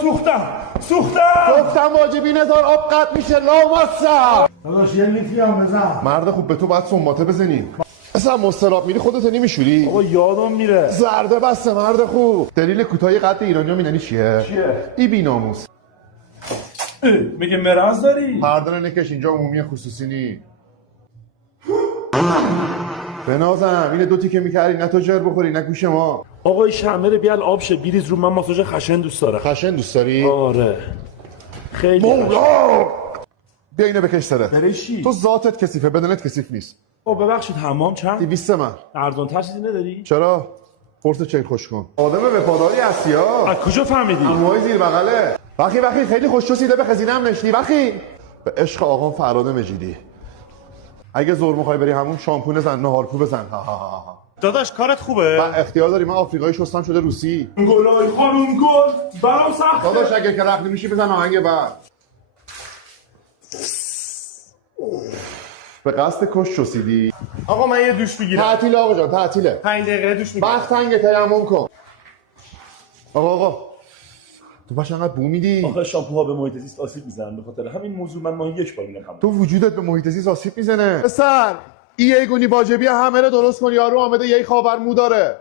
سوختم گفتم واجبی نزار آب قطع میشه لامصب. داداش یه لیفی هم بزن. مرد خوب به تو باید سنباته بزنی. اصلا مستراب میری خودت نمیشوری؟ بابا یادم میره. زرده بسته مرد خوب. دلیل کوتاهی قد ایرانی‌ها میدونی چیه؟ ای بی‌ناموس. میگه مرض داری؟ مردان نکش اینجا عمومی خصوصی نی. بنازم اینه دوتی که میکردی نه تو جر بخوری نه گوش ما. آقای شمره بیال آب شه بیریز رو. من ماساژ خشن دوست دارم. خشن دوست داری؟ آره خیلی مولا بیا اینو بکش سرت. برای چی؟ تو ذاتت کثیفه بدنت کثیف نیست. ببخشید حمام چند؟ 200 من. ارزان تر چیزی نداری؟ چرا؟ قرص چک خوش کن. آدم وفاداری هستی ها. از کجا فهمیدی؟ اموهای زیر بغله. بخی خیلی خوش چوسیده به خزینه هم نشنی بخی. به عشق آقام فراد مجیدی. اگه زور میخوای بری همون شامپون زن نهارکو بزن. داداش کارت خوبه؟ من اختیار داری من آفریقایی شستم شده روسی. گلای خانم گل برام سخته. داداش اگه که رخت نمیشی بزن آهنگ بعد. به قصد کش چوسیدی. آقا من یه دوش بگیرم. تعطیل آقا جان تعطیله. 5 دقیقه دوش میگیرم. وقت تنگه تیمم کن. آقا تو باش انقدر بو میدی. آخه شامپوها به محیط زیست آسیب میزنن. به خاطر همین موضوع من ماهی یک بار میرم حمام. تو وجودت به محیط زیست آسیب میزنه. پسر یه گونی واجبی همه رو درست کن یارو آمده یه خاور مو داره.